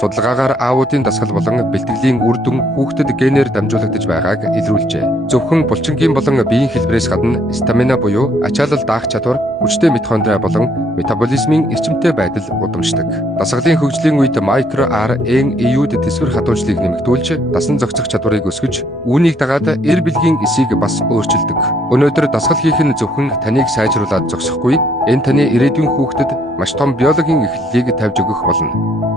Судалгаагаар аавуудын дасгал болон бэлтгэлийн үр дүн хүүхдэд генээр дамжуулагдаж байгааг илрүүлжээ. Зөвхөн булчингийн болон биеийн хэлбэрээс гадна стамина буюу ачаалал даах чадвар, хүчтэй митохондрия болон метаболизмын эрчимтэй байдал удамшдаг. Дасгалын хөгжлийн үед микро-RNA-ууд тэсвэр хадуужлыг нэмэгдүүлж, дасан зохицох чадварыг өсгөж, үүнийг дагаад эр бэлгийн эсийг бас өөрчилдөг. Өнөөдөр дасгал хийх нь зөвхөн таныг сайжруулад зогсохгүй, энэ таны ирээдүйн хүүхдэд маш том биологийн эхлэлийг тавьж өгөх болно.